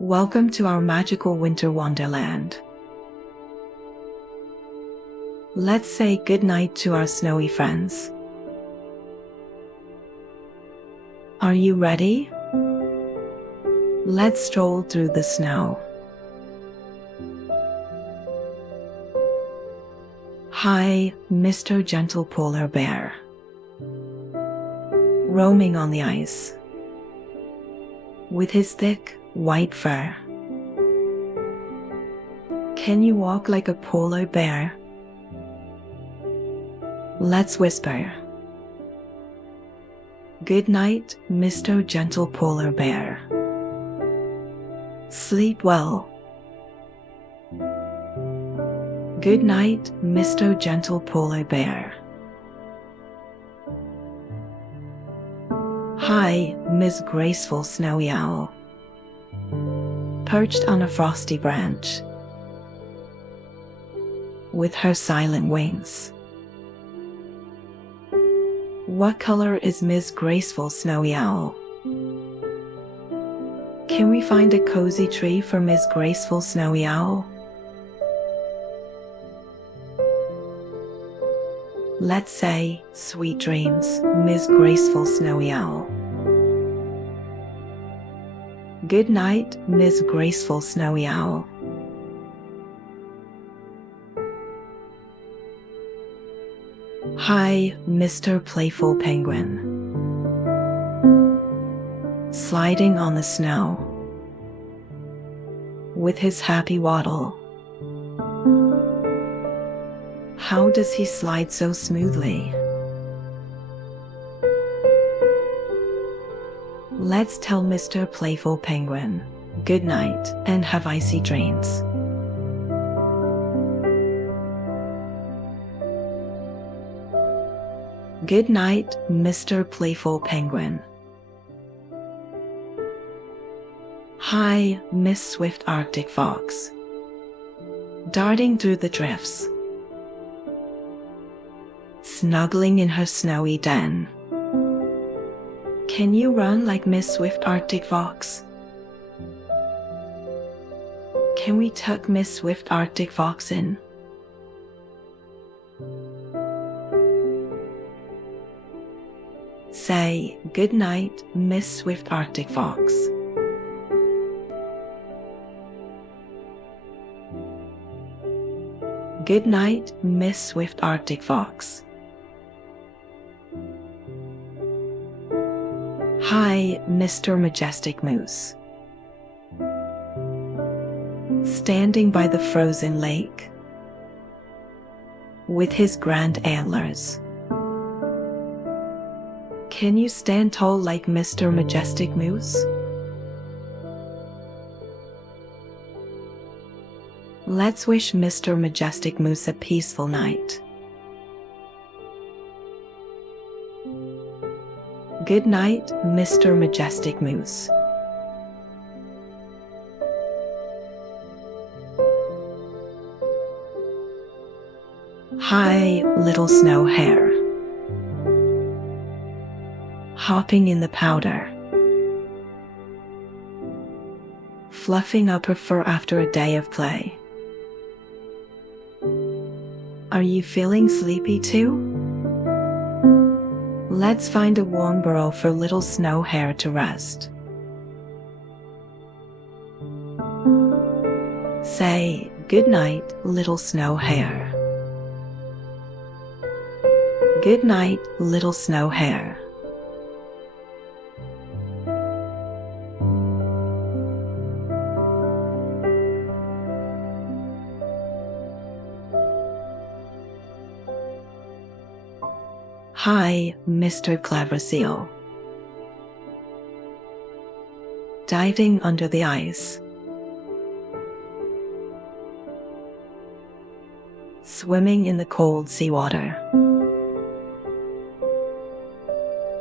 Welcome to our magical winter wonderland. Let's say goodnight to our snowy friends. Are you ready? Let's stroll through the snow. Hi, Mr. Gentle Polar Bear. Roaming on the ice. With his thick, white fur. Can you walk like a polar bear? Let's whisper. Good night, Mr. Gentle Polar Bear. Sleep well. Good night, Mr. Gentle Polar Bear. Hi, Miss Graceful Snowy Owl. Perched on a frosty branch. With her silent wings. What color is Miss Graceful Snowy Owl? Can we find a cozy tree for Miss Graceful Snowy Owl? Let's say, sweet dreams, Miss Graceful Snowy Owl. Good night, Miss Graceful Snowy Owl. Hi, Mr. Playful Penguin. Sliding on the snow. With his happy waddle. How does he slide so smoothly? Let's tell Mr. Playful Penguin, good night and have icy dreams. Good night, Mr. Playful Penguin. Hi, Miss Swift Arctic Fox. Darting through the drifts. Snuggling in her snowy den. Can you run like Miss Swift Arctic Fox? Can we tuck Miss Swift Arctic Fox in? Say, good night, Miss Swift Arctic Fox. Good night, Miss Swift Arctic Fox. Hi, Mr. Majestic Moose. Standing by the frozen lake. With his grand antlers. Can you stand tall like Mr. Majestic Moose? Let's wish Mr. Majestic Moose a peaceful night. Good night, Mr. Majestic Moose. Hi, Little Snow Hare. Hopping in the powder. Fluffing up her fur after a day of play. Are you feeling sleepy too? Let's find a warm burrow for Little Snow Hare to rest. Say, good night, Little Snow Hare. Good night, Little Snow Hare. Hi, Mr. Clever Seal. Diving under the ice. Swimming in the cold seawater.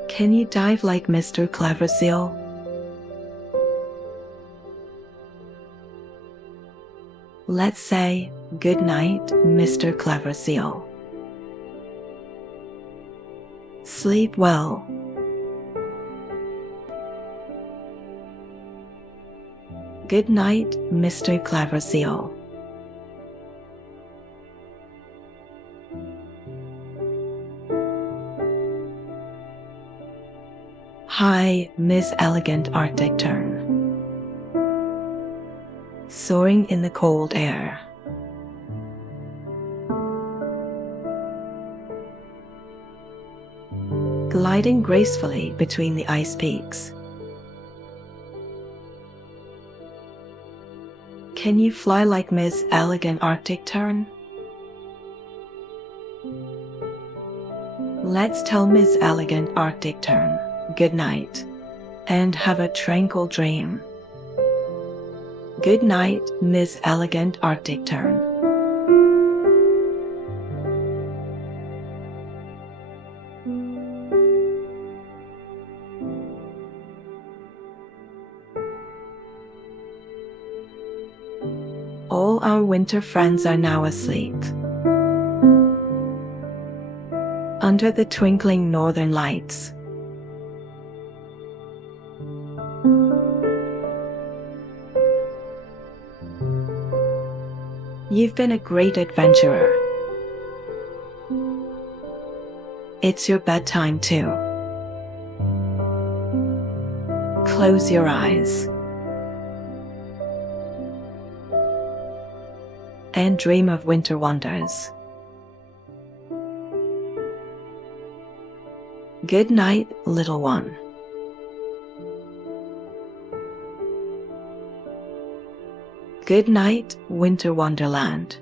Can you dive like Mr. Clever Seal? Let's say, good night, Mr. Clever Seal. Sleep well. Good night, Mr. Clever Seal. Hi, Miss Elegant Arctic Tern. Soaring in the cold air. Gliding gracefully between the ice peaks. Can you fly like Miss Elegant Arctic Tern? Let's tell Miss Elegant Arctic Tern good night and have a tranquil dream. Good night, Miss Elegant Arctic Tern. All our winter friends are now asleep. Under the twinkling northern lights. You've been a great adventurer. It's your bedtime too. Close your eyes and dream of winter wonders. Good night, little one. Good night, Winter Wonderland.